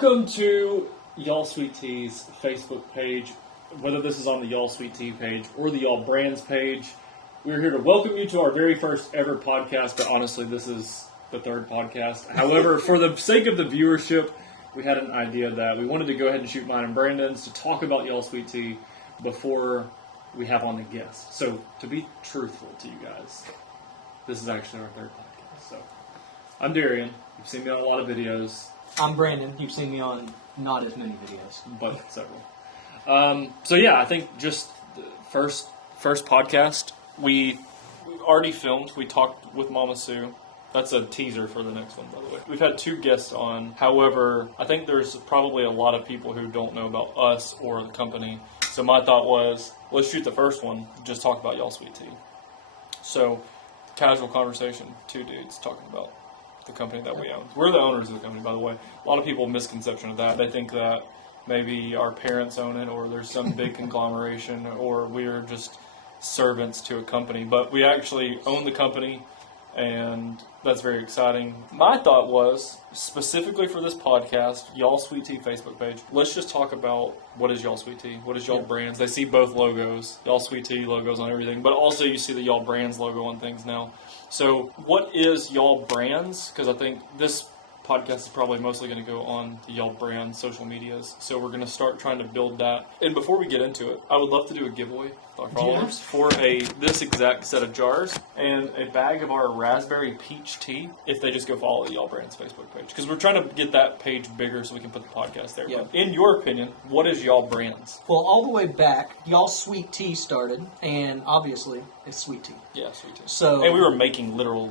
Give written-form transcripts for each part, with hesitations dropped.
Welcome to Y'all Sweet Tea's Facebook page, whether this is on the Y'all Sweet Tea page or the Y'all Brands page. We're here to welcome you to our very first ever podcast, but honestly, this is the third podcast. However, for the sake of the viewership, we had an idea that we wanted to go ahead and shoot mine and Brandon's to talk about Y'all Sweet Tea before we have on the guests. So, to be truthful to you guys, this is actually our third podcast. So, I'm Darian. You've seen me on a lot of videos. I'm Brandon. You've seen me on not as many videos. But several. So yeah, I think just the first podcast, we already filmed. We talked with Mama Sue. That's a teaser for the next one, by the way. We've had 2 guests on. However, I think there's probably a lot of people who don't know about us or the company. So my thought was, let's shoot the first one, just talk about Y'all Sweet Tea. So, casual conversation, 2 dudes talking about the company that we own. We're the owners of the company, by the way. A lot of people have a misconception of that. They think that maybe our parents own it, or there's some big conglomeration, or we're just servants to a company. But we actually own the company, and that's very exciting. My thought was, specifically for this podcast, Y'all Sweet Tea Facebook page, let's just talk about what is Y'all Sweet Tea, what is Y'all Brands. They see both logos, Y'all Sweet Tea logos on everything, but also you see the Y'all Brands logo on things now. So what is Y'all Brands? Because I think this podcast is probably mostly going to go on the Y'all Brand social medias. So we're going to start trying to build that. And before we get into it, I would love to do a giveaway with our followers for this exact set of jars and a bag of our raspberry peach tea if they just go follow the Y'all Brands Facebook page. Because we're trying to get that page bigger so we can put the podcast there. Yep. But in your opinion, what is Y'all Brands? Well, all the way back, Y'all Sweet Tea started, and obviously it's sweet tea. Yeah, sweet tea. So, and we were making literal,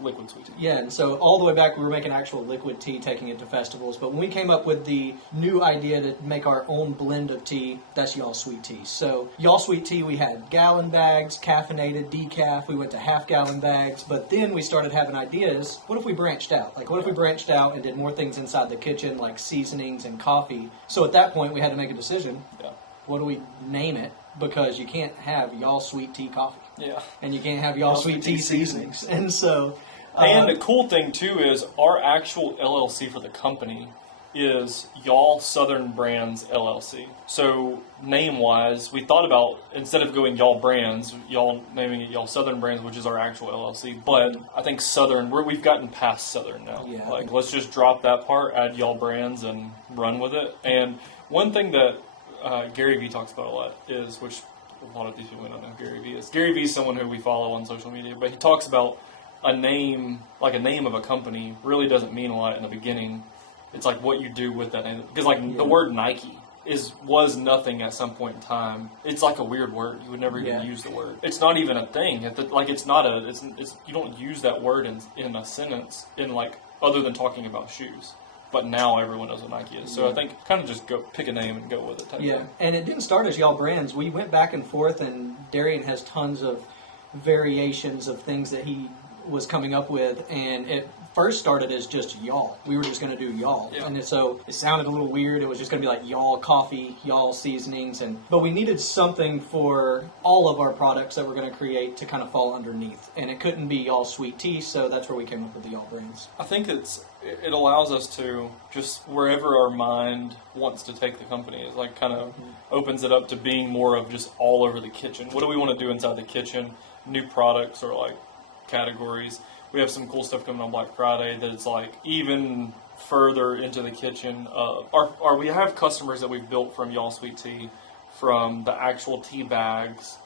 liquid sweet tea. Yeah, and so all the way back we were making actual liquid tea, taking it to festivals. But when we came up with the new idea to make our own blend of tea, that's Y'all Sweet Tea. So Y'all Sweet Tea, we had gallon bags, caffeinated, decaf. We went to half-gallon bags. But then we started having ideas. What if we branched out? Like, what if we branched out and did more things inside the kitchen, like seasonings and coffee? So at that point, we had to make a decision. Yeah. What do we name it? Because you can't have Y'all Sweet Tea coffee. Yeah. And you can't have Y'all Sweet Tea seasonings. And so... and the cool thing, too, is our actual LLC for the company is Y'all Southern Brands LLC. So, name-wise, we thought about, instead of going Y'all Brands, y'all naming it Y'all Southern Brands, which is our actual LLC. But I think Southern, we've gotten past Southern now. Yeah. Like, let's just drop that part, add Y'all Brands, and run with it. And one thing that Gary Vee talks about a lot is, which a lot of these people don't know who Gary Vee is. Gary Vee is someone who we follow on social media, but he talks about a name of a company really doesn't mean a lot in the beginning. It's like what you do with that name. Because the word Nike was nothing at some point in time. It's like a weird word. You would never even use the word. It's not even a thing. You don't use that word in a sentence other than talking about shoes. But now everyone knows what Nike is. So I think kind of just go pick a name and go with it. Yeah, and it didn't start as Y'all Brands. We went back and forth, and Darian has tons of variations of things that he was coming up with, and it first started as just Y'all. We were just going to do Y'all. Yeah. And so it sounded a little weird. It was just going to be like Y'all Coffee, Y'all Seasonings, but we needed something for all of our products that we're going to create to kind of fall underneath. And it couldn't be Y'all Sweet Tea, so that's where we came up with the Y'all Brands. I think it allows us to just wherever our mind wants to take the company. It kind of opens it up to being more of just all over the kitchen. What do we want to do inside the kitchen? New products or categories. We have some cool stuff coming on Black Friday that it's even further into the kitchen. We have customers that we've built from Y'all Sweet Tea, from the actual tea bags,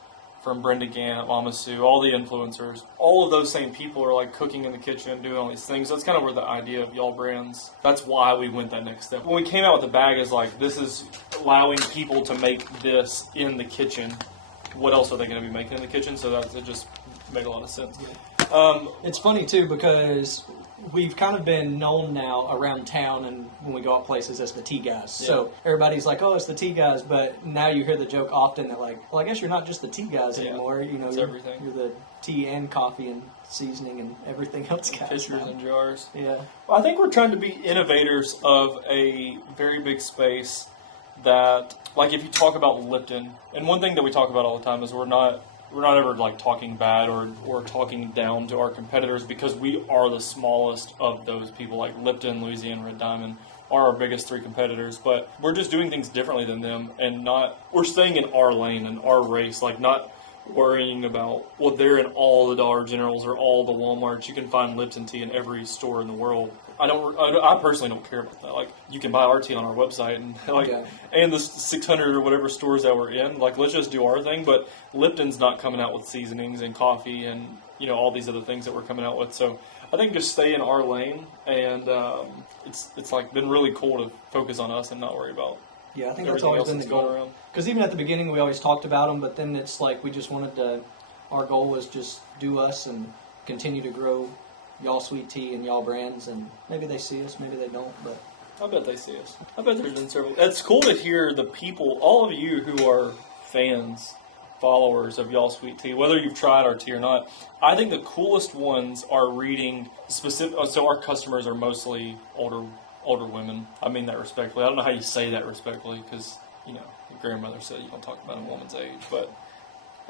from Brenda, Gantt, Mama Sue, all the influencers. All of those same people are cooking in the kitchen, doing all these things. So that's kind of where the idea of Y'all Brands, that's why we went that next step. When we came out with the bag, is this is allowing people to make this in the kitchen. What else are they going to be making in the kitchen? So it just made a lot of sense. It's funny too because we've kind of been known now around town and when we go out places as the tea guys. Yeah. So everybody's like, oh, it's the tea guys, but now you hear the joke often that well, I guess you're not just the tea guys anymore. It's everything. You're the tea and coffee and seasoning and everything else guys. Pitchers and jars. Yeah. Well, I think we're trying to be innovators of a very big space that, if you talk about Lipton, and one thing that we talk about all the time is we're not ever talking bad or talking down to our competitors because we are the smallest of those people, like Lipton, Louisiana Red Diamond. are our biggest 3 competitors, but we're just doing things differently than them, and we're staying in our lane and our race, like not worrying about, well, they're in all the Dollar Generals or all the Walmarts. You can find Lipton tea in every store in the world. I personally don't care about that. Like, you can buy our tea on our website, and and the 600 or whatever stores that we're in. Like, let's just do our thing. But Lipton's not coming out with seasonings and coffee and all these other things that we're coming out with. So I think just stay in our lane, and it's like been really cool to focus on us and not worry about. Yeah, I think that's always been the goal. Because even at the beginning, we always talked about them, but then it's like we just wanted to. Our goal was just do us and continue to grow y'all sweet tea and y'all brands, and maybe they see us, maybe they don't, but I bet they see us. I bet there's been several. It's cool to hear the people, all of you who are fans, followers of y'all sweet tea, whether you've tried our tea or not. I think the coolest ones are reading specific. So our customers are mostly older women. I mean that respectfully. I don't know how you say that respectfully, because your grandmother said you don't talk about a woman's age,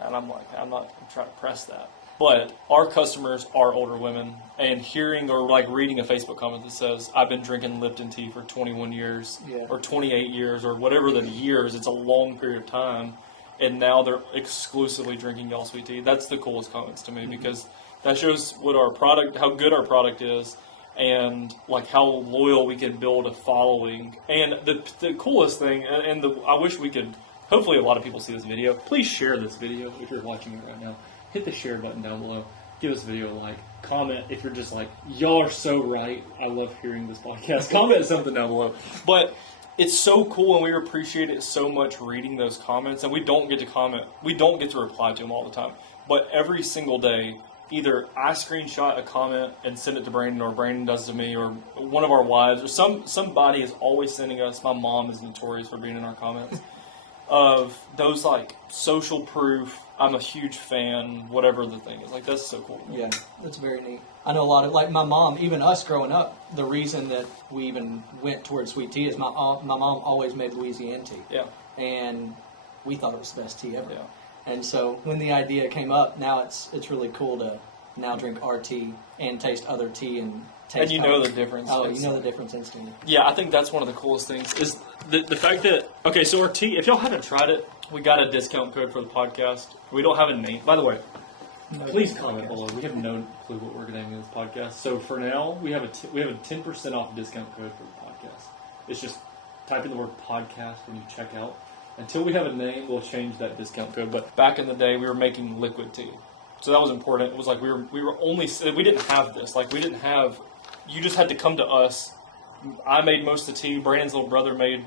and I'm not trying to press that. But our customers are older women, and hearing or like reading a Facebook comment that says, I've been drinking Lipton tea for 21 years or 28 years or whatever the years, it's a long period of time, and now they're exclusively drinking y'all sweet tea. That's the coolest comments to me, because that shows how good our product is, and like how loyal we can build a following. And the coolest thing, I wish we could, hopefully a lot of people see this video. Please share this video if you're watching it right now. Hit the share button down below. Give this video a like. Comment if you're just like, y'all are so right. I love hearing this podcast. Comment something down below. But it's so cool, and we appreciate it so much reading those comments. And we don't get to comment. We don't get to reply to them all the time. But every single day, either I screenshot a comment and send it to Brandon, or Brandon does it to me, or one of our wives, or somebody is always sending us. My mom is notorious for being in our comments. Of those like social proof, I'm a huge fan, whatever the thing is. Like, that's so cool. Yeah, that's very neat. I know a lot of, like my mom, even us growing up, the reason that we even went towards sweet tea is my mom always made Louisiana tea. Yeah. And we thought it was the best tea ever. Yeah. And so when the idea came up, now it's really cool to now drink our tea and taste other tea and taste. And know the difference. Oh, you know the difference instantly. Yeah, I think that's one of the coolest things is the fact that, okay, so our tea, if y'all haven't tried it, we got a discount code for the podcast. We don't have a name. By the way, please comment below. We have no clue what we're naming this podcast. So for now, we have a 10% off discount code for the podcast. It's just type in the word podcast when you check out. Until we have a name, we'll change that discount code. But back in the day, we were making liquid tea. So that was important. It was like we didn't have this. Like, we didn't have, you just had to come to us. I made most of the tea. Brandon's little brother made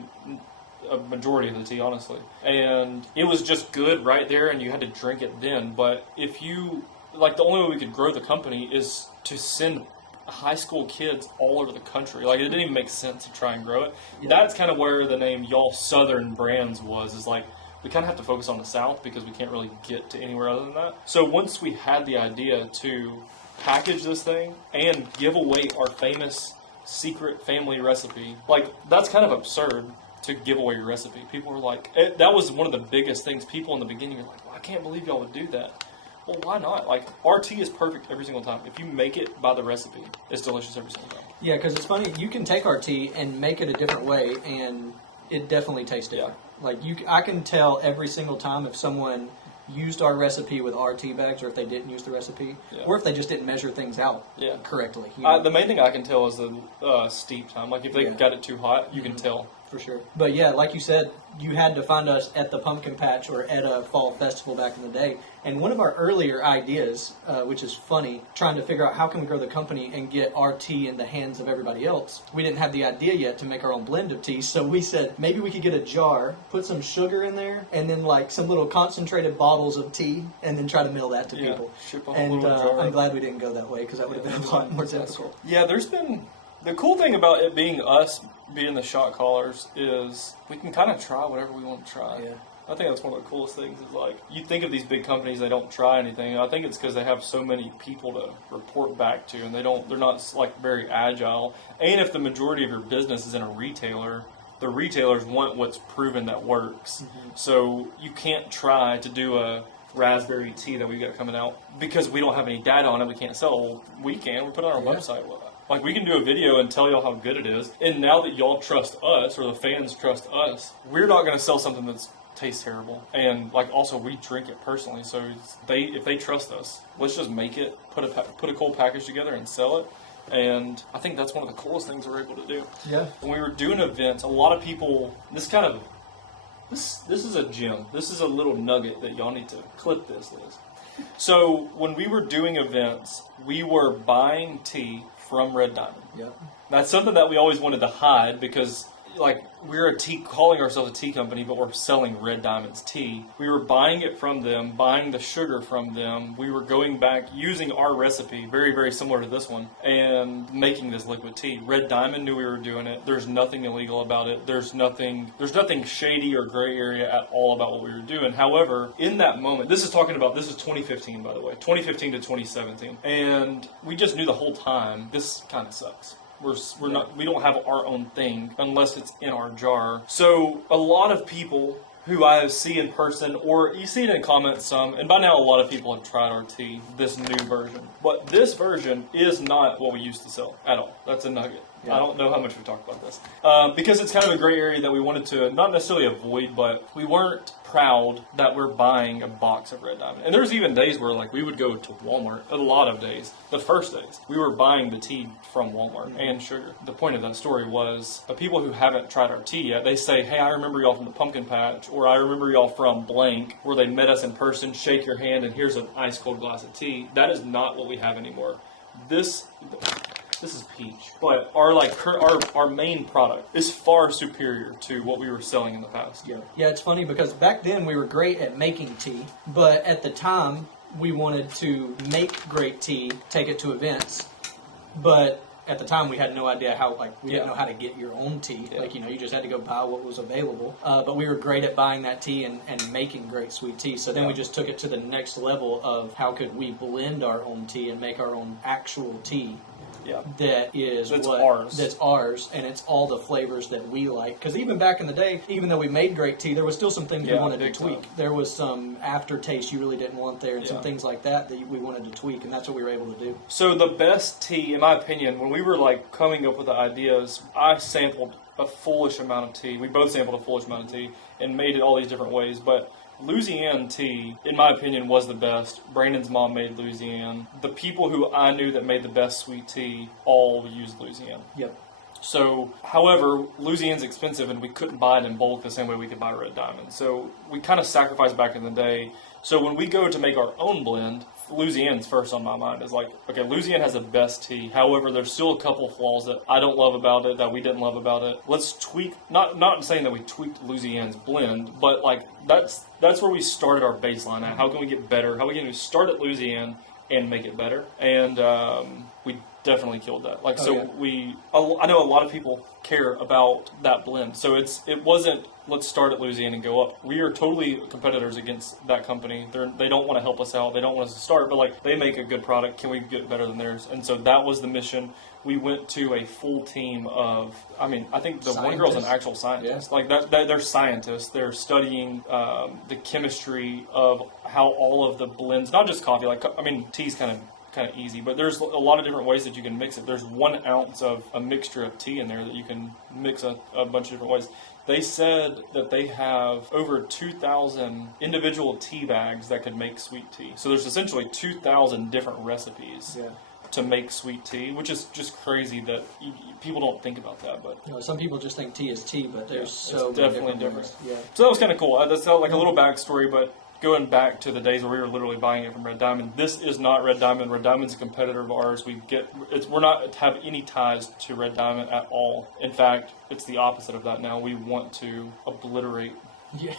a majority of the tea, honestly. And it was just good right there, and you had to drink it then. But if you, like, the only way we could grow the company is to send high school kids all over the country. Like, it didn't even make sense to try and grow it. Yeah. That's kind of where the name Y'all Southern Brands is like, we kind of have to focus on the South because we can't really get to anywhere other than that. So once we had the idea to package this thing and give away our famous secret family recipe, like, that's kind of absurd to give away your recipe. People were like, that was one of the biggest things. People in the beginning were like, well, I can't believe y'all would do that. Well, why not? Like, our tea is perfect every single time. If you make it by the recipe, it's delicious every single time. Yeah, because it's funny. You can take our tea and make it a different way, and it definitely tastes different. Yeah. Like, I can tell every single time if someone used our recipe with our tea bags, or if they didn't use the recipe, or if they just didn't measure things out correctly. The main thing I can tell is the steep time. Like, if they got it too hot, you can tell. For sure. But yeah, like you said, you had to find us at the pumpkin patch or at a fall festival back in the day. And one of our earlier ideas, which is funny, trying to figure out how can we grow the company and get our tea in the hands of everybody else. We didn't have the idea yet to make our own blend of tea, so we said maybe we could get a jar, put some sugar in there, and then like some little concentrated bottles of tea, and then try to mail that to people. Ship a whole and little jar. I'm glad we didn't go that way, because that would have been a lot more difficult. Yeah, there's been... The cool thing about it being us, being the shot callers, is we can kind of try whatever we want to try. Yeah. I think that's one of the coolest things is, like, you think of these big companies, they don't try anything. I think it's because they have so many people to report back to, and they're not, like, very agile. And if the majority of your business is in a retailer, the retailers want what's proven that works. Mm-hmm. So you can't try to do a raspberry tea that we got coming out because we don't have any data on it. We can't sell. Well, we can. We put it on our website. Like, we can do a video and tell y'all how good it is. And now that y'all trust us, or the fans trust us, we're not going to sell something that's tastes terrible. And like, also, we drink it personally, so if they trust us, let's just make it, put a cool package together and sell it. And I think that's one of the coolest things we're able to do. Yeah. When we were doing events, a lot of people, this is a gem. This is a little nugget that y'all need to clip this, Liz. So when we were doing events, we were buying tea from Red Diamond. Yep. That's something that we always wanted to hide because, like, we're calling ourselves a tea company, but we're selling Red Diamond's tea. We were buying it from them, buying the sugar from them. We were going back using our recipe, very, very similar to this one, and making this liquid tea. Red Diamond knew we were doing it. There's nothing illegal about it. There's nothing shady or gray area at all about what we were doing. However, in that moment, this is 2015, by the way, 2015 to 2017, and we just knew the whole time, this kind of sucks. We don't have our own thing unless it's in our jar. So a lot of people who I see in person, or you see it in comments some, and by now a lot of people have tried our tea, this new version. But this version is not what we used to sell at all. That's a nugget. Yeah. I don't know how much we talked about this. Because it's kind of a gray area that we wanted to not necessarily avoid, but we weren't proud that we're buying a box of Red Diamond. And there's even days where, like, we would go to Walmart, a lot of days, the first days, we were buying the tea from Walmart and sugar. The point of that story was, the people who haven't tried our tea yet, they say, hey, I remember y'all from the pumpkin patch, or I remember y'all from blank, where they met us in person, shake your hand, and here's an ice cold glass of tea. That is not what we have anymore. This is peach, but our main product is far superior to what we were selling in the past. Yeah, it's funny because back then we were great at making tea, but at the time we wanted to make great tea, take it to events, but at the time we had no idea how, we didn't know how to get your own tea. Yeah. You just had to go buy what was available. But we were great at buying that tea and making great sweet tea. So then we just took it to the next level of how could we blend our own tea and make our own actual tea. Yeah. That's ours, and it's all the flavors that we like. Because even back in the day, even though we made great tea, there was still some things we wanted to tweak. There was some aftertaste you really didn't want there, and some things like that we wanted to tweak, and that's what we were able to do. So the best tea, in my opinion, when we were coming up with the ideas, I sampled a foolish amount of tea. We both sampled a foolish amount of tea and made it all these different ways, but Louisiana tea, in my opinion, was the best. Brandon's mom made Louisiana. The people who I knew that made the best sweet tea all used Louisiana. Yep. So, however, Louisiana's expensive and we couldn't buy it in bulk the same way we could buy Red Diamond. So we kind of sacrificed back in the day. So when we go to make our own blend, Louisiana's first on my mind. Is okay, Louisiana has the best tea. However, there's still a couple flaws that I don't love about it, that we didn't love about it. Let's tweak, not saying that we tweaked Louisiana's blend, but that's where we started our baseline at. How can we get better? How can we start at Louisiana and make it better? And we definitely killed that. I know a lot of people care about that blend. So it wasn't, let's start at Louisiana and go up. We are totally competitors against that company. They don't want to help us out. They don't want us to start, but they make a good product. Can we get better than theirs? And so that was the mission. We went to a full team of, I think the one girl's an actual scientist. Yeah. They're scientists. They're studying the chemistry of how all of the blends, not just coffee, tea's kind of easy, but there's a lot of different ways that you can mix it. There's 1 ounce of a mixture of tea in there that you can mix a bunch of different ways. They said that they have over 2,000 individual tea bags that could make sweet tea. So there's essentially 2,000 different recipes to make sweet tea, which is just crazy that people don't think about that. But some people just think tea is tea, but there's so definitely different. Yeah. So that was kind of cool. That's a little backstory, but going back to the days where we were literally buying it from Red Diamond, this is not Red Diamond. Red Diamond's a competitor of ours. We're not have any ties to Red Diamond at all. In fact, it's the opposite of that now. We want to obliterate. Yeah.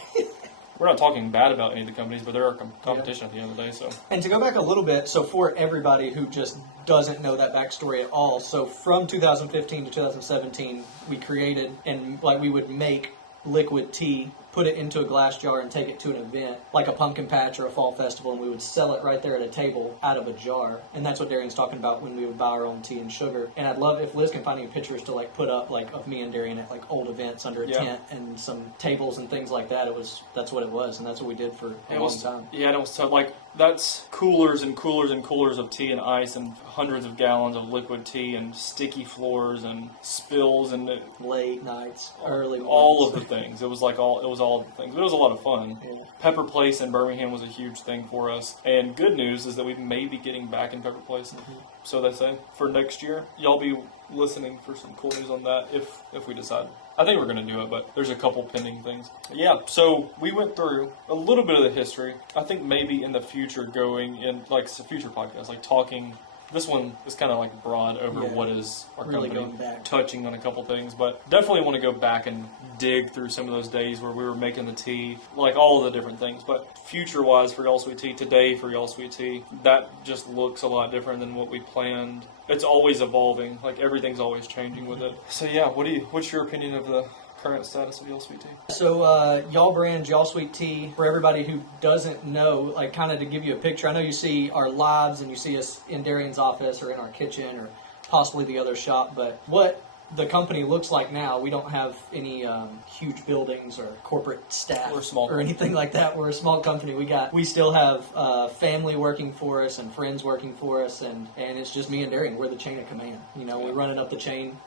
We're not talking bad about any of the companies, but they're our competition at the end of the day. So, and to go back a little bit, so for everybody who just doesn't know that backstory at all, so from 2015 to 2017, we created and we would make liquid tea put it into a glass jar and take it to an event, like a pumpkin patch or a fall festival, and we would sell it right there at a table out of a jar. And that's what Darian's talking about when we would buy our own tea and sugar. And I'd love if Liz can find any pictures to like put up like of me and Darian at like old events under a tent and some tables and things like that. That's what it was, and that's what we did for a long time. Yeah, and it was tough. Like that's coolers and coolers and coolers of tea and ice and hundreds of gallons of liquid tea and sticky floors and spills and late nights, early mornings. All of the things. It was all of the things. But it was a lot of fun. Yeah. Pepper Place in Birmingham was a huge thing for us. And good news is that we may be getting back in Pepper Place. Mm-hmm. So they say for next year. Y'all be listening for some cool news on that if we decide. I think we're going to do it, but there's a couple pending things. Yeah, so we went through a little bit of the history. I think maybe in the future going in, like, a future podcast, like talking. This one is kind of like broad over what is our really company, going back. touching on a couple things, but definitely want to go back and dig through some of those days where we were making the tea, like all of the different things. But future-wise for Y'all Sweet Tea, today for Y'all Sweet Tea, that just looks a lot different than what we planned. It's always evolving, like everything's always changing with it. So yeah, what's your opinion of the current status of Y'all Sweet Tea? So Y'all brand, Y'all Sweet Tea, for everybody who doesn't know, like kind of to give you a picture, I know you see our lives and you see us in Darian's office or in our kitchen or possibly the other shop, but what the company looks like now, we don't have any huge buildings or corporate staff or anything like that. We're a small company. We still have family working for us and friends working for us, and it's just me and Darian. We're the chain of command. You know, we're running up the chain.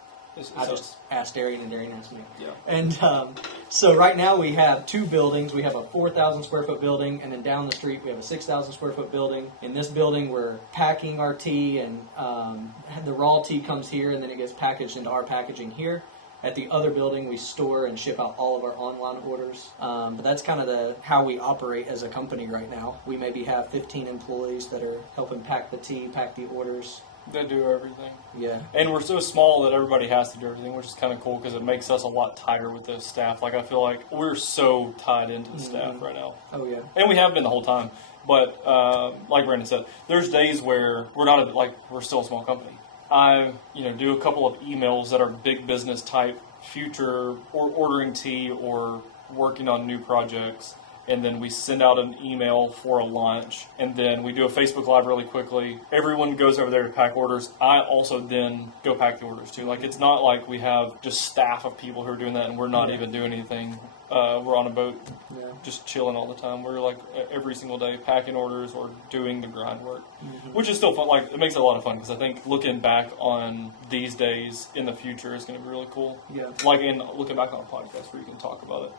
I just asked Darian, and Darian asked me. Yeah. And so right now we have two buildings. We have a 4,000 square foot building, and then down the street we have a 6,000 square foot building. In this building, we're packing our tea, and the raw tea comes here, and then it gets packaged into our packaging here. At the other building, we store and ship out all of our online orders. But that's kind of how we operate as a company right now. We maybe have 15 employees that are helping pack the tea, pack the orders. They do everything. Yeah. And we're so small that everybody has to do everything, which is kind of cool because it makes us a lot tighter with the staff. Like, I feel like we're so tied into the staff right now. Oh, yeah. And we have been the whole time. But like Brenda said, there's days where we're still a small company. I, do a couple of emails that are big business type, future, or ordering tea or working on new projects. And then we send out an email for a launch, and then we do a Facebook Live really quickly. Everyone goes over there to pack orders. I also then go pack the orders too. Like, it's not like we have just staff of people who are doing that and we're not even doing anything. We're on a boat, just chilling all the time. We're like every single day packing orders or doing the grind work, which is still fun. Like, it makes it a lot of fun because I think looking back on these days in the future is going to be really cool. Yeah. Like in looking back on a podcast where you can talk about it,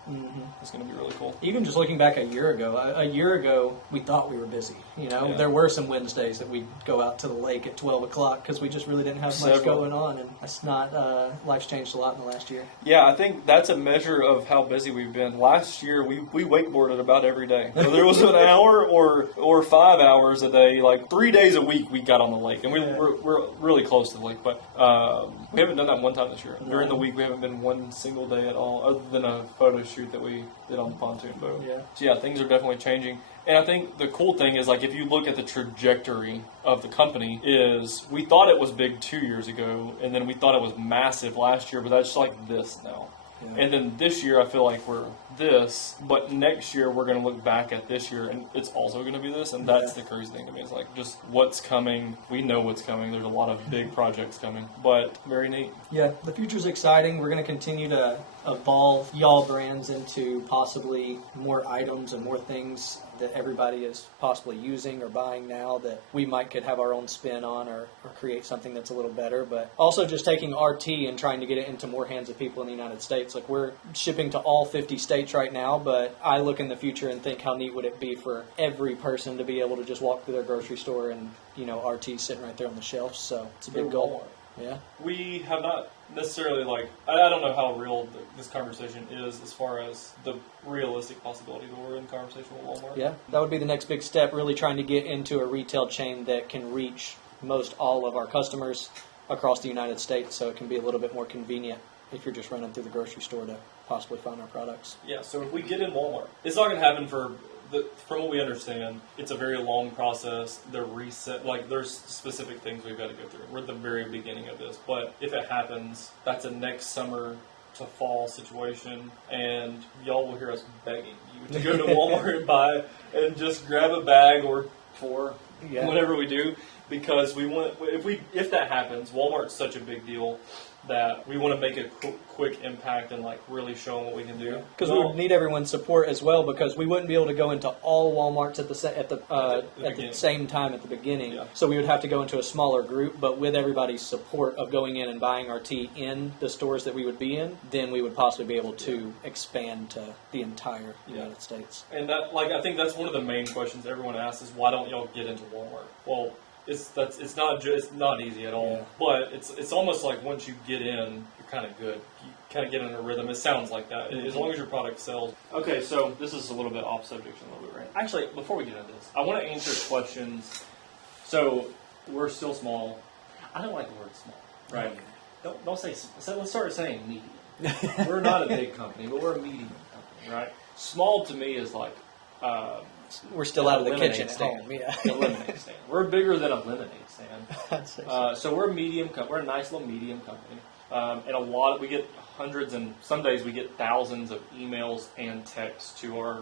it's going to be really cool. Even just looking back a year ago, we thought we were busy. There were some Wednesdays that we'd go out to the lake at 12 o'clock because we just really didn't have much going on, and that's not. Life's changed a lot in the last year. Yeah, I think that's a measure of how busy we've been. Last year, we wakeboarded about every day. So there was an hour or 5 hours a day, like 3 days a week we got on the lake. And we're really close to the lake, but we haven't done that one time this year. During the week, we haven't been one single day at all, other than a photo shoot that we did on the pontoon boat. Yeah. So yeah, things are definitely changing. And I think the cool thing is, like, if you look at the trajectory of the company, is we thought it was big 2 years ago, and then we thought it was massive last year, but that's like this now. Yeah. And then this year, I feel like we're this, but next year we're going to look back at this year, and it's also going to be this, and that's the crazy thing to me. It's like, just what's coming. We know what's coming. There's a lot of big projects coming, but very neat. Yeah, the future's exciting. We're going to continue to evolve Y'all brands into possibly more items and more things that everybody is possibly using or buying now that we could have our own spin on or create something that's a little better. But also just taking our tea and trying to get it into more hands of people in the United States. Like, we're shipping to all 50 states right now, but I look in the future and think, how neat would it be for every person to be able to just walk through their grocery store and, our tea's sitting right there on the shelf. So it's a big goal. Yeah. We have not necessarily, I don't know how real this conversation is as far as the realistic possibility that we're in conversation with Walmart. Yeah, that would be the next big step, really trying to get into a retail chain that can reach most all of our customers across the United States, so it can be a little bit more convenient if you're just running through the grocery store to possibly find our products. Yeah, so if we get in Walmart, it's not going to happen from what we understand, it's a very long process. The reset, there's specific things we've got to go through. We're at the very beginning of this, but if it happens, that's a next summer to fall situation, and y'all will hear us begging you to go to Walmart and buy and just grab a bag or 4, whatever we do, because we want if that happens, Walmart's such a big deal that we want to make a quick impact and like really show them what we can do. Because we would need everyone's support as well, because we wouldn't be able to go into all Walmarts at the same time at the beginning. Yeah. So we would have to go into a smaller group, but with everybody's support of going in and buying our tea in the stores that we would be in, then we would possibly be able to expand to the entire United States. And that, like, I think that's one of the main questions everyone asks is, why don't y'all get into Walmart? Well, it's not easy at all, but it's almost like once you get in, you're kind of good. You kind of get in a rhythm. It sounds like that, as long as your product sells. Okay, so this is a little bit off subject and a little bit random. Actually, before we get into this, I want to answer questions. So we're still small. I don't like the word small, right? Don't say. So let's start saying medium. We're not a big company, but we're a medium company, right? Small to me is like. We're still out of the kitchen at home. A lemonade stand. We're bigger than a lemonade stand. I'd say so. So we're a medium company. We're a nice little medium company. And we get hundreds, and some days we get thousands of emails and texts to our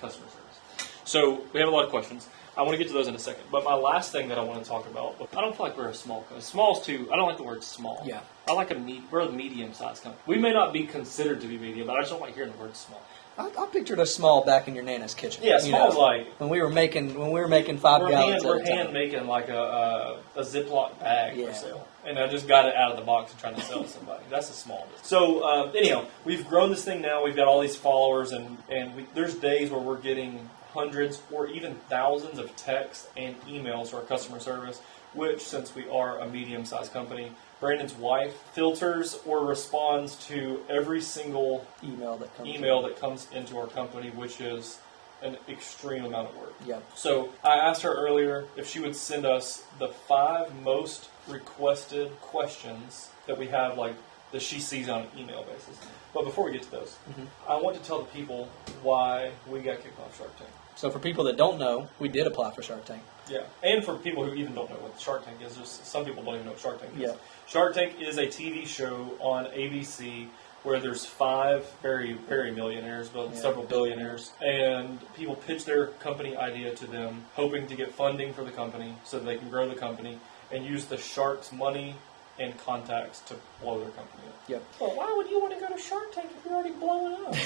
customer service. So we have a lot of questions. I want to get to those in a second. But my last thing that I want to talk about, I don't feel like we're a small company. Small's too, I don't like the word small. Yeah. I like we're a medium-sized company. We may not be considered to be medium, but I just don't like hearing the word small. I pictured us small back in your Nana's kitchen. Yeah, small is like when we were making 5 gallons. We're hand making like a Ziploc bag for sale, and I just got it out of the box and trying to sell it to somebody. That's a small business. So anyhow, we've grown this thing now. We've got all these followers, and there's days where we're getting hundreds or even thousands of texts and emails to our customer service. Which, since we are a medium-sized company, Brandon's wife filters or responds to every single email that comes into our company, which is an extreme amount of work. Yep. So I asked her earlier if she would send us the 5 most requested questions that we have, that she sees on an email basis. But before we get to those, I want to tell the people why we got kicked off Shark Tank. So for people that don't know, we did apply for Shark Tank. Yeah, and for people who even don't know what Shark Tank is, some people don't even know what Shark Tank is. Yeah. Shark Tank is a TV show on ABC where there's 5 very, very millionaires, but several billionaires, and people pitch their company idea to them, hoping to get funding for the company so that they can grow the company and use the sharks' money and contacts to blow their company up. Yep. Well, why would you want to go to Shark Tank if you're already blowing up?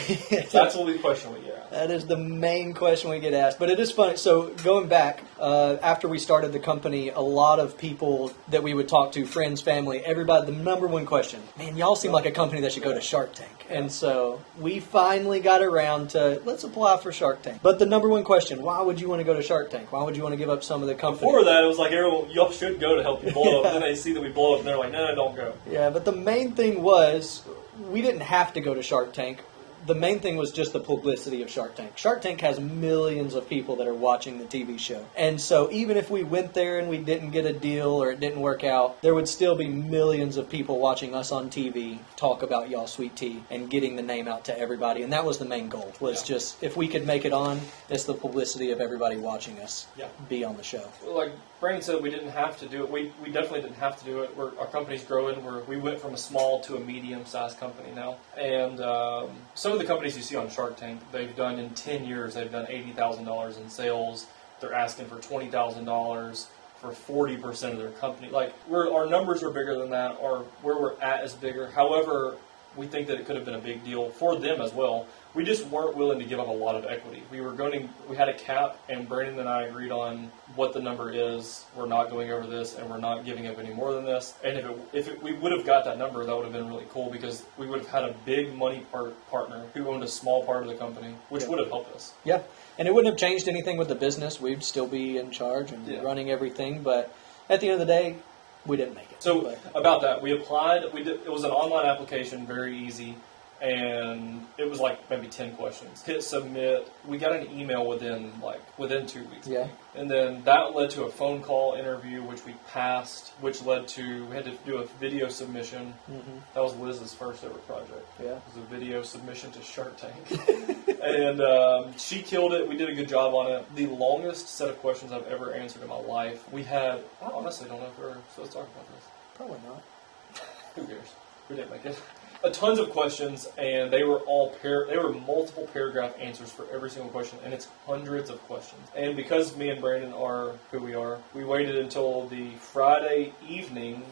That's what the question we get asked. That is the main question we get asked. But it is funny. So going back, after we started the company, a lot of people that we would talk to, friends, family, everybody, the number one question, man, y'all seem like a company that should go to Shark Tank. And so we finally got around to, let's apply for Shark Tank. But the number one question, why would you want to go to Shark Tank? Why would you want to give up some of the company? Before that, it was like, y'all should go to help you blow up. Then they see that we blow up, and they're like, no, don't go. Yeah, but the main thing was, we didn't have to go to Shark Tank. The main thing was just the publicity of Shark Tank. Shark Tank has millions of people that are watching the TV show. And so even if we went there and we didn't get a deal or it didn't work out, there would still be millions of people watching us on TV talk about Y'all Sweet Tea and getting the name out to everybody. And that was the main goal, was just, if we could make it on, it's the publicity of everybody watching us be on the show. Like Brandon said, we didn't have to do it. We definitely didn't have to do it. Our company's growing. We went from a small to a medium-sized company now. And some of the companies you see on Shark Tank, they've done in 10 years, they've done $80,000 in sales. They're asking for $20,000 for 40% of their company. Our numbers are bigger than that, or where we're at is bigger. However, we think that it could have been a big deal for them as well. We just weren't willing to give up a lot of equity. We had a cap, and Brandon and I agreed on what the number is. We're not going over this, and we're not giving up any more than this. And if we would have got that number, that would have been really cool, because we would have had a big money partner who owned a small part of the company, which would have helped us. Yeah, and it wouldn't have changed anything with the business. We'd still be in charge and running everything, but at the end of the day, we didn't make it. So about that, we applied. It was an online application, very easy. And it was maybe 10 questions. Hit submit. We got an email within 2 weeks. Yeah. And then that led to a phone call interview, which we passed, which led to, we had to do a video submission. Mm-hmm. That was Liz's first ever project. Yeah. It was a video submission to Shark Tank. And she killed it. We did a good job on it. The longest set of questions I've ever answered in my life. I honestly don't know if we're supposed to talk about this. Probably not. Who cares? We didn't make it. tons of questions, and they were all they were multiple paragraph answers for every single question, and it's hundreds of questions. And because me and Brandon are who we are, we waited until the Friday evening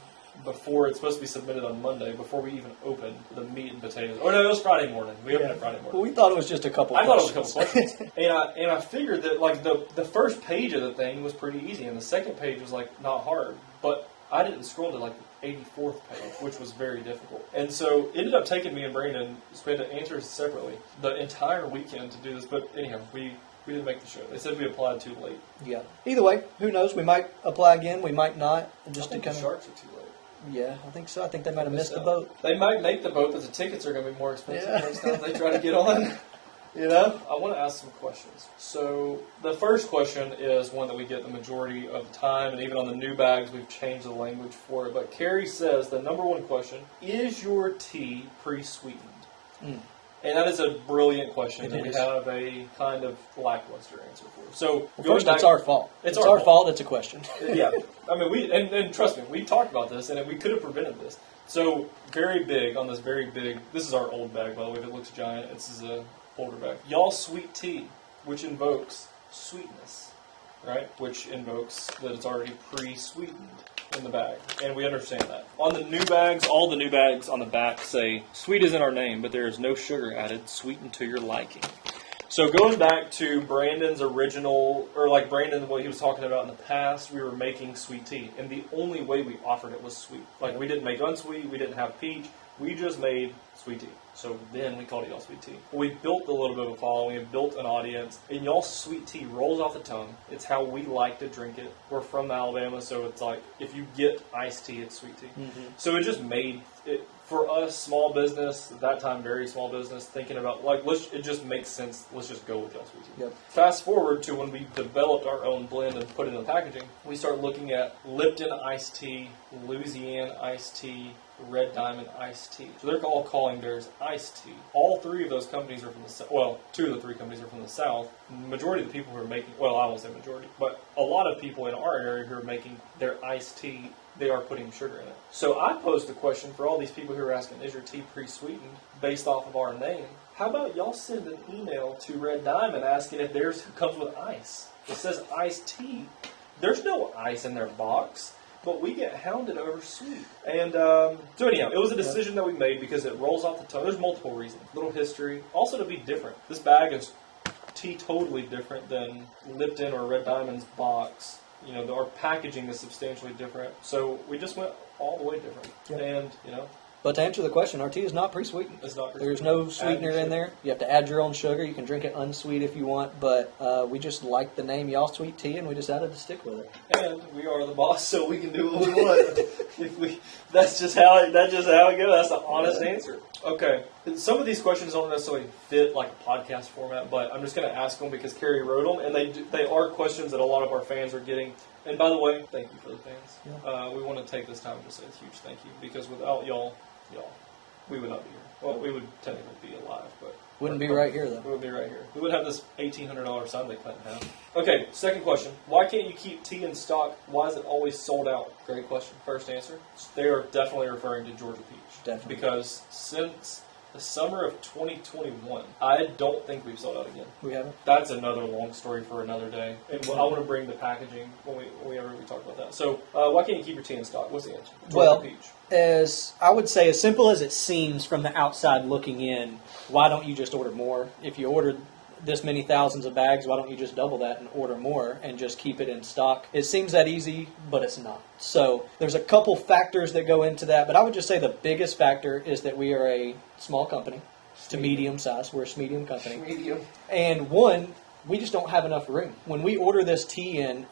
before it's supposed to be submitted on Monday, before we even opened the meat and potatoes. Oh no, it was Friday morning. We opened it Friday morning. Well, we thought it was just a couple. I thought it was a couple questions, and I figured that like the first page of the thing was pretty easy, and the second page was like not hard, but I didn't scroll to like the 84th page, which was very difficult, and so it ended up taking me and Brandon, we had to answer separately the entire weekend to do this. But anyhow, we didn't make the show. They said we applied too late. Yeah. Either way, who knows? We might apply again. We might not. Just I think the Sharks are too late. Yeah, I think so. I think they might have missed the boat. They might make the boat, but the tickets are going to be more expensive next time they try to get on. You know? I want to ask some questions. So the first question is one that we get the majority of the time, and even on the new bags, we've changed the language for it. But Carrie says the number one question, is your tea pre-sweetened? And that is a brilliant question that we have a kind of lackluster answer for. So first, it's our fault. It's our fault. It's a question. Yeah. I mean, and trust me, we talked about this, and we could have prevented this. So very big on this very big, this is our old bag, by the way, that looks giant. This is a older bag. Y'all sweet tea, which invokes sweetness, right? Which invokes that it's already pre-sweetened in the bag, and we understand that. On the new bags, all the new bags on the back say, sweet is in our name, but there is no sugar added, sweetened to your liking. So going back to Brandon's original, or like Brandon, what he was talking about in the past, we were making sweet tea, and the only way we offered it was sweet. Like we didn't make unsweet, we didn't have peach, we just made sweet tea. So then we called it Y'all Sweet Tea. We built a little bit of a following, we built an audience, and Y'all Sweet Tea rolls off the tongue. It's how we like to drink it. We're from Alabama, so it's like, if you get iced tea, it's sweet tea. So it just made it, for us, small business, at that time, very small business, thinking about, like, it just makes sense, let's just go with Y'all Sweet Tea. Yep. Fast forward to when we developed our own blend and put it in the packaging, we start looking at Lipton iced tea, Louisiana iced tea, Red Diamond iced tea. So they're all calling theirs iced tea. All three of those companies are from the South. Well, two of the three companies are from the South. The majority of the people who are making, well, I won't say majority, but a lot of people in our area who are making their iced tea, they are putting sugar in it. So I posed a question for all these people who are asking, is your tea pre-sweetened based off of our name? How about y'all send an email to Red Diamond asking if theirs comes with ice? It says iced tea. There's no ice in their box. But we get hounded over sweet. And so anyhow, it was a decision that we made because it rolls off the tongue. There's multiple reasons. Little history. Also to be different. This bag is tea totally different than Lipton or Red Diamond's box. You know, our packaging is substantially different. So we just went all the way different. Yep. And, you know. But to answer the question, our tea is not pre-sweetened. It's not pre-sweetened. There's no sweetener in there. You have to add your own sugar. You can drink it unsweet if you want, but we just like the name Y'all Sweet Tea, and we decided to stick with it. And we are the boss, so we can do what we want. That's just how it goes. That's the honest answer. Okay. Some of these questions don't necessarily fit like a podcast format, but I'm just going to ask them because Carrie wrote them, and they are questions that a lot of our fans are getting. And by the way, thank you for the fans. Yeah. We want to take this time to say a huge thank you because without y'all, we would not be here. Well, we would technically be alive, but wouldn't be right here though. We would be right here. We would have this $1,800 sign they cut in half. Okay, second question. Why can't you keep tea in stock? Why is it always sold out? Great question. First answer. They are definitely referring to Georgia Peach. Definitely. Because since the summer of 2021, I don't think we've sold out again. We haven't? That's another long story for another day. And I want to bring the packaging when we talk about that. So, why can't you keep your tea in stock? What's the answer? Georgia Peach. As I would say, as simple as it seems from the outside looking in, why don't you just order more? If you ordered this many thousands of bags, why don't you just double that and order more and just keep it in stock? It seems that easy, but it's not. So there's a couple factors that go into that, but I would just say the biggest factor is that we are a small company to medium size. We're a medium company. Medium. And one, we just don't have enough room. When we order this tea in,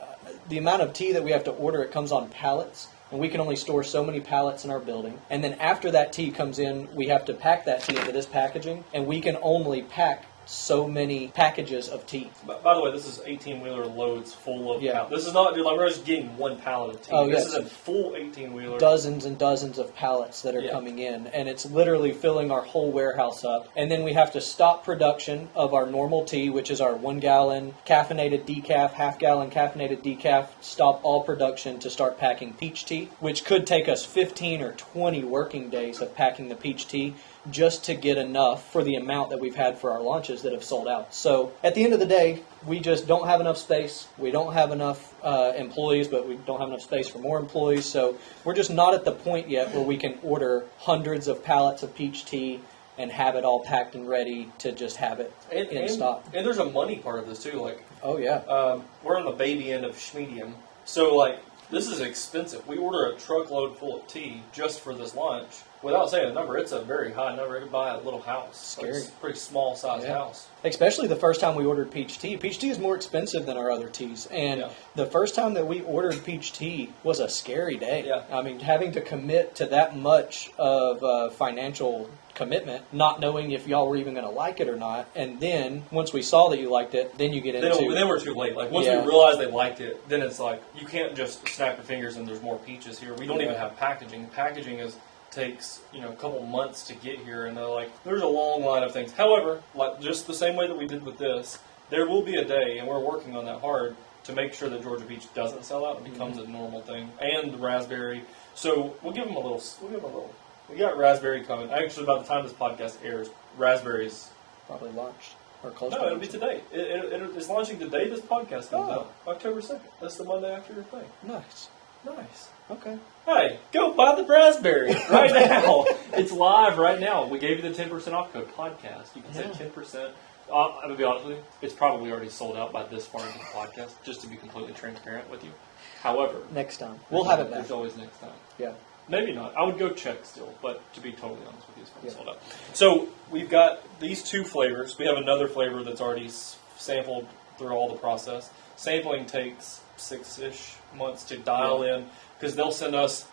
the amount of tea that we have to order, it comes on pallets. And we can only store so many pallets in our building. And then after that tea comes in, we have to pack that tea into this packaging. And we can only pack so many packages of tea. By the way, this is 18-wheeler loads full of pallets. This is not, we're just getting one pallet of tea. Oh, this is a full 18-wheeler. Dozens and dozens of pallets that are coming in. And it's literally filling our whole warehouse up. And then we have to stop production of our normal tea, which is our 1 gallon caffeinated decaf, half-gallon caffeinated decaf. Stop all production to start packing peach tea, which could take us 15 or 20 working days of packing the peach tea. just to get enough for the amount that we've had for our launches that have sold out. So at the end of the day, we just don't have enough space. We don't have enough employees, but we don't have enough space for more employees. So we're just not at the point yet where we can order hundreds of pallets of peach tea and have it all packed and ready to just have it in stock. And there's a money part of this too. Like, oh yeah, we're on the baby end of schmedium, so like this is expensive. We order a truckload full of tea just for this lunch. Without saying a number, it's a very high number. It could buy a little house. Scary. Like, it's a pretty small size house. Especially the first time we ordered peach tea. Peach tea is more expensive than our other teas. And the first time that we ordered peach tea was a scary day. Yeah. I mean, having to commit to that much of financial commitment, not knowing if y'all were even going to like it or not. And then, once we saw that you liked it, then you get into... Then we're too late. Like, once we realized they liked it, then it's like, you can't just snap your fingers and there's more peaches here. We don't even have packaging. Packaging takes a couple months to get here, and they're like, there's a long line of things. However, like just the same way that we did with this, there will be a day, and we're working on that hard to make sure that Georgia Peach doesn't sell out and becomes a normal thing, and the raspberry. So we'll give them a little. We got raspberry coming. Actually, by the time this podcast airs, raspberries probably launched or close. No, it'll be today. It's launching today. This podcast comes out October 2nd. That's the Monday after your thing. Nice. Okay. Hey, go buy the raspberry right now. It's live right now. We gave you the 10% off code podcast. You can save 10%. I'm going to be honest with you. It's probably already sold out by this far into the podcast, just to be completely transparent with you. However, next time. We'll have it back. There's always next time. Yeah. Maybe not. I would go check still, but to be totally honest with you, it's probably sold out. So we've got these two flavors. We have another flavor that's already sampled through all the process. Sampling takes 6-ish months to dial in, because they'll send us,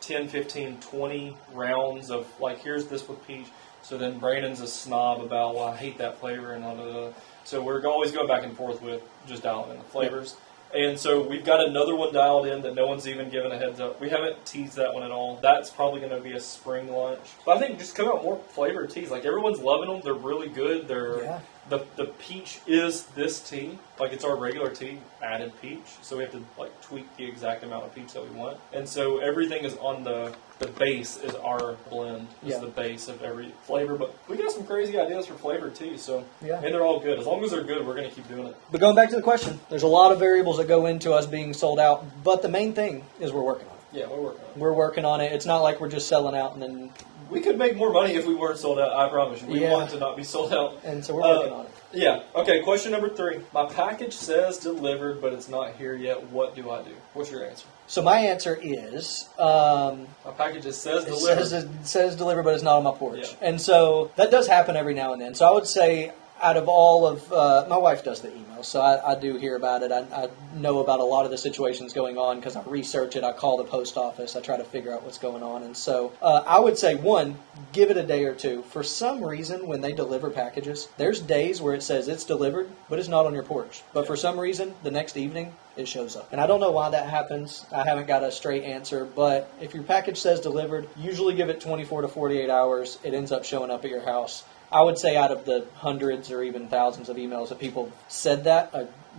10, 15, 20 rounds of, like, here's this with peach. So then Brandon's a snob about, well, I hate that flavor, and blah, blah, blah. So we're always going back and forth with just dialing in the flavors. And so we've got another one dialed in that no one's even given a heads up. We haven't teased that one at all. That's probably going to be a spring launch. But I think just come out more flavored teas. Like, everyone's loving them. They're really good. The peach is this tea. Like, it's our regular tea, added peach. So we have to, like, tweak the exact amount of peach that we want. And so everything is on the base is our blend. Is the base of every flavor. But we got some crazy ideas for flavored teas. So, and they're all good. As long as they're good, we're going to keep doing it. But going back to the question, there's a lot of variables that go into us being sold out. But the main thing is we're working on it. Yeah, we're working on it. We're working on it. It's not like we're just selling out and then... We could make more money if we weren't sold out, I promise you. We want to not be sold out. And so we're working on it. Yeah. Okay, question number 3. My package says delivered, but it's not here yet. What do I do? What's your answer? So my answer is... my package says delivered. It says delivered, but it's not on my porch. Yeah. And so that does happen every now and then. So I would say... Out of all of, my wife does the emails, so I do hear about it. I know about a lot of the situations going on because I research it. I call the post office. I try to figure out what's going on. And so I would say, 1, give it a day or 2. For some reason, when they deliver packages, there's days where it says it's delivered, but it's not on your porch. But for some reason, the next evening, it shows up. And I don't know why that happens. I haven't got a straight answer. But if your package says delivered, usually give it 24 to 48 hours. It ends up showing up at your house. I would say out of the hundreds or even thousands of emails that people said that,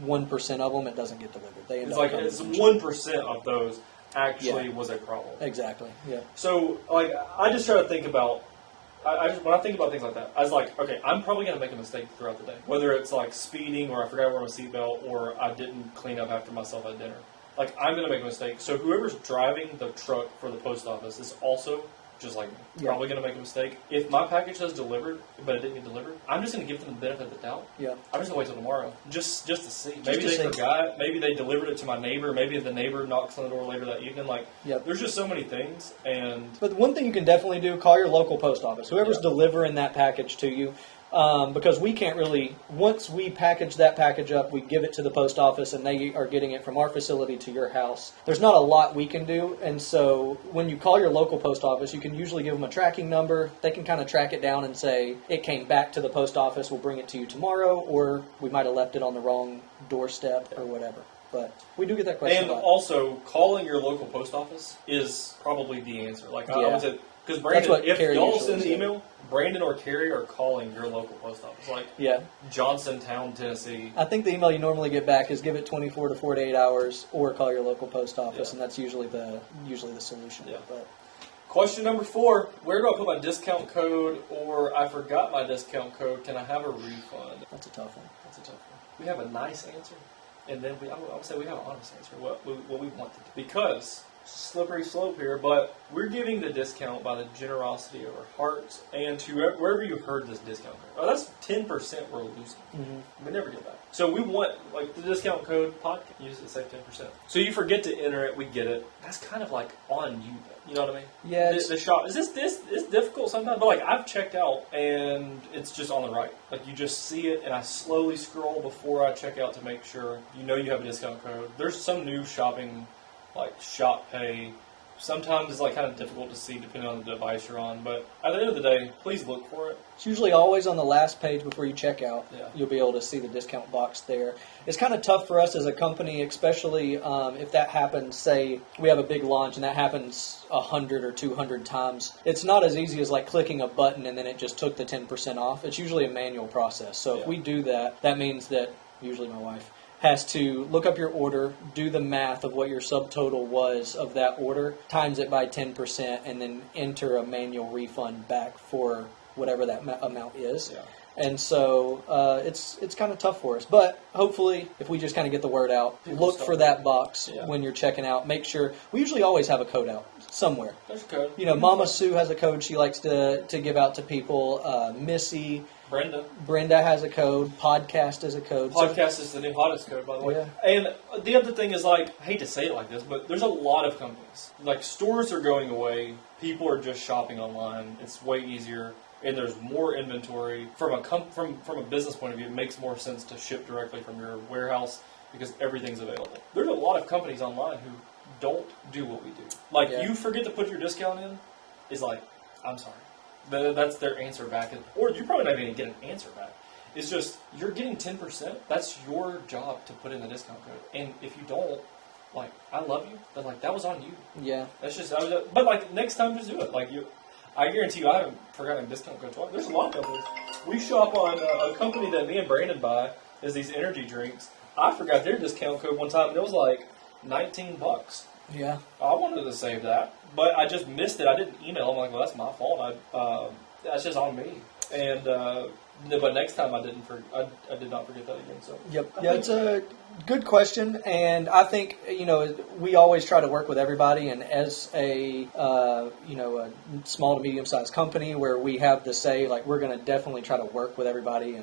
1% of them, it doesn't get delivered. They end up it's 1% of those actually was a problem. Exactly, yeah. So, like, I just try to think about, when I think about things like that, I was like, okay, I'm probably going to make a mistake throughout the day. Whether it's, like, speeding, or I forgot to wear my seatbelt, or I didn't clean up after myself at dinner. Like, I'm going to make a mistake. So whoever's driving the truck for the post office is also... just like me. Probably going to make a mistake. If my package says delivered, but it didn't get delivered, I'm just going to give them the benefit of the doubt. Yeah. I'm just going to wait till tomorrow. Just to see. Maybe they forgot. Maybe they delivered it to my neighbor. Maybe the neighbor knocks on the door later that evening. Like, there's just so many things. But one thing you can definitely do, call your local post office. Whoever's delivering that package to you. Because we can't really, once we package that package up, we give it to the post office and they are getting it from our facility to your house. There's not a lot we can do, and so when you call your local post office, you can usually give them a tracking number. They can kind of track it down and say, it came back to the post office, we'll bring it to you tomorrow, or we might have left it on the wrong doorstep or whatever. But we do get that question a lot. And also, calling your local post office is probably the answer. Like, I would say, because Brandon, if y'all send an email, Brandon or Carrie are calling your local post office, like Johnsontown, Tennessee. I think the email you normally get back is give it 24 to 48 hours or call your local post office, and that's usually the solution. Yeah. But Question number 4. Where do I put my discount code, or I forgot my discount code? Can I have a refund? That's a tough one. That's a tough one. We have a nice answer, and then I would say we have an honest answer, what we want to do. Because, slippery slope here, but we're giving the discount by the generosity of our hearts, and to wherever you heard this discount code. Oh, that's 10% we're losing. We never get that. So we want, like, the discount code podcast, use it, save 10%. So you forget to enter it, we get it. That's kind of like on you, though. You know what I mean? Yeah. The shop, it's difficult sometimes, but like I've checked out and it's just on the right. Like you just see it, and I slowly scroll before I check out to make sure you have a discount code. There's some new shopping, like Shop Pay. Sometimes it's like kind of difficult to see depending on the device you're on, but at the end of the day, please look for it. It's usually always on the last page before you check out. Yeah. You'll be able to see the discount box there. It's kind of tough for us as a company, especially if that happens, say we have a big launch and that happens 100 or 200 times. It's not as easy as like clicking a button and then it just took the 10% off. It's usually a manual process. So if we do that, that means that, usually my wife, has to look up your order, do the math of what your subtotal was of that order, times it by 10%, and then enter a manual refund back for whatever that amount is. Yeah. And so it's kind of tough for us. But hopefully, if we just kind of get the word out, look for that box when you're checking out. Make sure, we usually always have a code out somewhere. There's a code. Mama Sue has a code she likes to give out to people. Missy. Brenda has a code. Podcast has a code. Podcast is the new hottest code, by the way. Yeah. And the other thing is, like, I hate to say it like this, but there's a lot of companies. Like, stores are going away. People are just shopping online. It's way easier, and there's more inventory. From a business point of view, it makes more sense to ship directly from your warehouse because everything's available. There's a lot of companies online who don't do what we do. Like, you forget to put your discount in, it's like, I'm sorry. That's their answer back. Or you're probably not even going to get an answer back. It's just, you're getting 10%. That's your job to put in the discount code. And if you don't, like, I love you, but, like, that was on you. Yeah. That's just, but, like, next time, just do it. Like, I guarantee you, I haven't forgotten a discount code twice. There's a lot of companies. We shop on a company that me and Brandon buy, is these energy drinks. I forgot their discount code one time, and it was, like, $19. Yeah. I wanted to save that, but I just missed it. I didn't email them. I'm like, well, that's my fault. That's just on me. And but next time I did not forget that again. So it's a good question, and I think we always try to work with everybody. And as a a small to medium sized company where we have the say, like we're going to definitely try to work with everybody.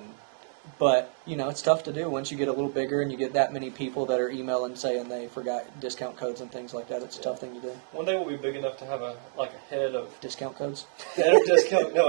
But, it's tough to do once you get a little bigger and you get that many people that are emailing saying they forgot discount codes and things like that. It's a tough thing to do. One day we'll be big enough to have a head of... Discount codes? A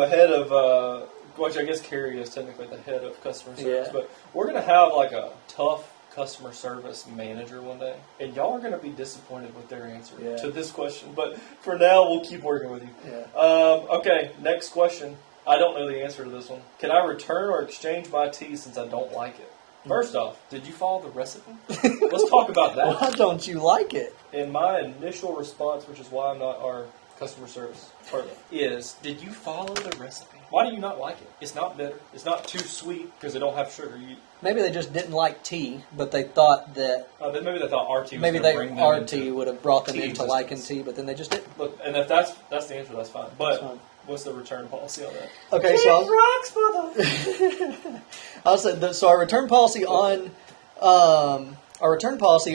head of... which I guess Carrie is technically the head of customer service. But we're going to have like a tough customer service manager one day. And y'all are going to be disappointed with their answer to this question. But for now, we'll keep working with you. Yeah. Okay, next question. I don't know the answer to this one. Can I return or exchange my tea since I don't like it? First off, did you follow the recipe? Let's talk about that. Why don't you like it? And my initial response, which is why I'm not our customer service partner, is, did you follow the recipe? Why do you not like it? It's not bitter. It's not too sweet because they don't have sugar. Maybe they just didn't like tea, but they thought that... maybe they thought our tea was maybe bring them our tea would have brought them into existence. Liking tea, but then they just didn't. Look, and if that's the answer, that's fine. But... That's fine. What's the return policy on that? Okay, I'll say so. Our return policy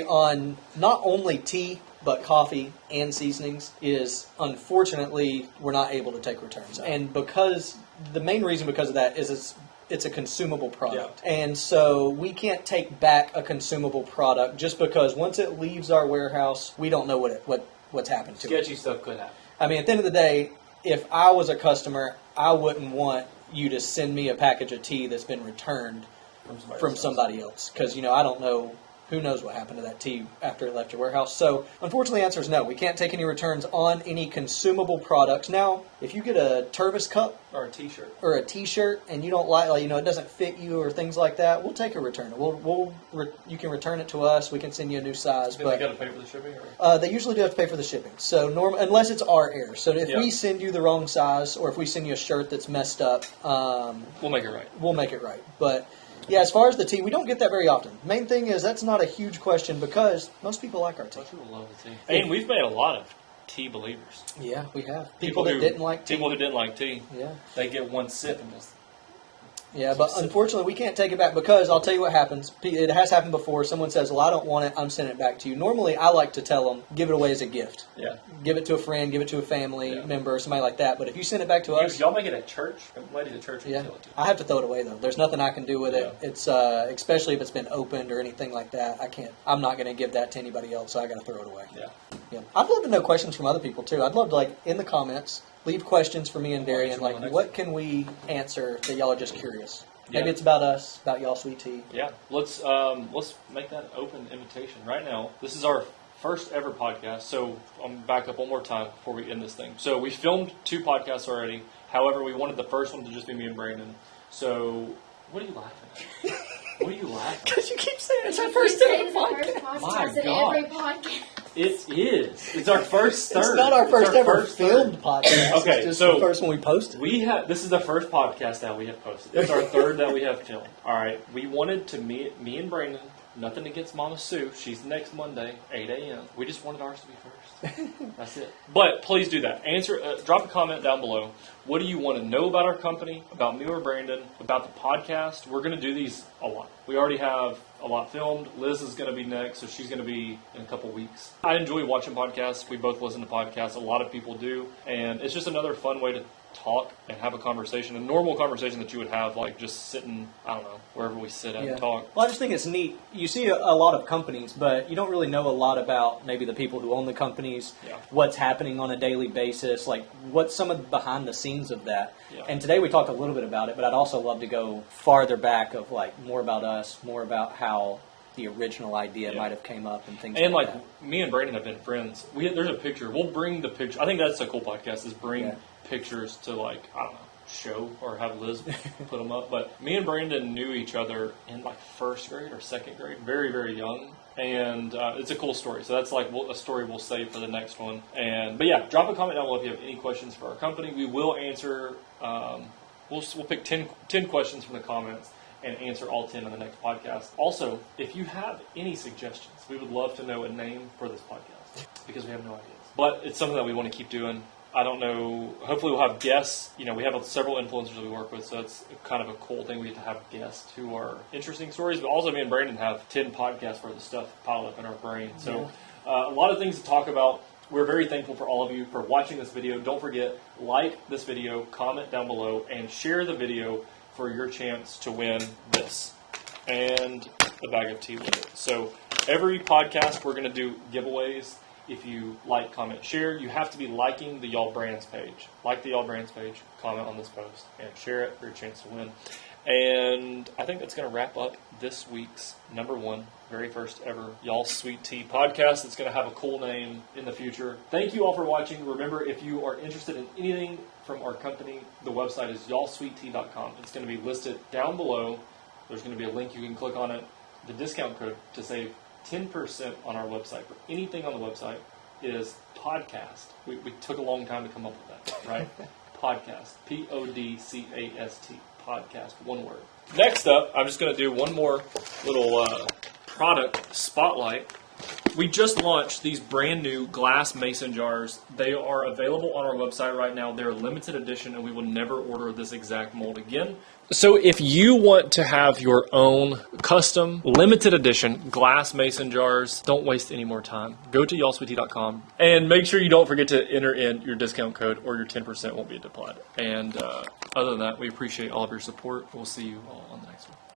on not only tea but coffee and seasonings is, unfortunately, we're not able to take returns, and the main reason because of that is it's a consumable product, and so we can't take back a consumable product just because once it leaves our warehouse, we don't know what's happened to it. Sketchy stuff could happen. I mean, at the end of the day, if I was a customer, I wouldn't want you to send me a package of tea that's been returned from somebody else. Because, I don't know, who knows what happened to that tea after it left your warehouse. So, unfortunately, the answer is no. We can't take any returns on any consumable products. Now, if you get a Tervis cup or a t-shirt and you don't like it doesn't fit you or things like that, we'll take a return. You can return it to us. We can send you a new size. But they got to pay for the shipping? They usually do have to pay for the shipping. So unless it's our error. So if we send you the wrong size or if we send you a shirt that's messed up, we'll make it right. We'll make it right. But yeah, as far as the tea, we don't get that very often. Main thing is that's not a huge question because most people like our tea. Most people love the tea. And we've made a lot of tea believers. Yeah, we have. People that didn't like tea. People who didn't like tea. Yeah. They get one sip and just... Yeah, but unfortunately we can't take it back because I'll tell you what happens. It has happened before. Someone says, well, I don't want it. I'm sending it back to you. Normally I like to tell them, give it away as a gift. Yeah. Give it to a friend, give it to a family member, or somebody like that. But if you send it back to us... Y'all make it at church? Ladies at church? Yeah. I have to throw it away, though. There's nothing I can do with it. It's especially if it's been opened or anything like that. I'm not going to give that to anybody else, so I got to throw it away. Yeah. I'd love to know questions from other people, too. I'd love to, like, in the comments, leave questions for me and Darian. Like, what can we answer that y'all are just curious? Maybe it's about us, about y'all sweet tea. Yeah, let's make that an open invitation right now. This is our first ever podcast, so I'm back up one more time before we end this thing. So we filmed 2 podcasts already. However, we wanted the first one to just be me and Brandon. So what are you laughing at? What are you laughing at? Because you keep saying it's our first ever podcast. My God. Every podcast. It is. It's our first third. It's not our first ever filmed podcast. Okay, it's just so the first one we posted. This is the first podcast that we have posted. It's our third that we have filmed. All right. We wanted to me and Brandon. Nothing against Mama Sue. She's next Monday, 8 a.m. We just wanted ours to be first. That's it. But please do that. Drop a comment down below. What do you want to know about our company, about me or Brandon, about the podcast? We're going to do these a lot. We already have a lot filmed. Liz is going to be next, so she's going to be in a couple weeks. I enjoy watching podcasts. We both listen to podcasts. A lot of people do. And it's just another fun way to talk and have a conversation, a normal conversation that you would have, like just sitting, I don't know, wherever we sit at and talk. Well, I just think it's neat. You see a lot of companies, but you don't really know a lot about maybe the people who own the companies, what's happening on a daily basis, like what's some of the behind the scenes of that. Yeah. And today we talked a little bit about it, but I'd also love to go farther back of like more about us, more about how the original idea might have came up and things and like that. And me and Brandon have been friends. There's a picture. We'll bring the picture. I think that's a cool podcast is bring pictures to like, I don't know, show or have Liz put them up. But me and Brandon knew each other in like first grade or second grade, very, very young. And it's a cool story. So that's like a story we'll save for the next one. But yeah, drop a comment down below if you have any questions for our company. We will answer, we'll pick 10 questions from the comments and answer all 10 on the next podcast. Also, if you have any suggestions, we would love to know a name for this podcast because we have no ideas. But it's something that we want to keep doing. I don't know. Hopefully we'll have guests. You know, we have several influencers that we work with, so it's kind of a cool thing. We get to have guests who are interesting stories, but also me and Brandon have 10 podcasts worth of stuff piled up in our brain. So a lot of things to talk about. We're very thankful for all of you for watching this video. Don't forget, like this video, comment down below, and share the video for your chance to win this and a bag of tea with it. So every podcast we're going to do giveaways. If you like, comment, share, you have to be liking the Y'all Brands page. Like the Y'all Brands page, comment on this post, and share it for your chance to win. And I think that's going to wrap up this week's #1, very first ever Y'all Sweet Tea podcast. It's going to have a cool name in the future. Thank you all for watching. Remember, if you are interested in anything from our company, the website is y'allsweettea.com. It's going to be listed down below. There's going to be a link. You can click on it. The discount code to save 10% on our website for anything on the website is podcast. We took a long time to come up with that, right? Podcast. P-O-D-C-A-S-T. Podcast. One word. Next up, I'm just going to do one more little product spotlight. We just launched these brand new glass mason jars. They are available on our website right now. They're limited edition, and we will never order this exact mold again. So if you want to have your own custom, limited edition glass mason jars, don't waste any more time. Go to y'allsweettea.com and make sure you don't forget to enter in your discount code or your 10% won't be applied. And other than that, we appreciate all of your support. We'll see you all on the next one.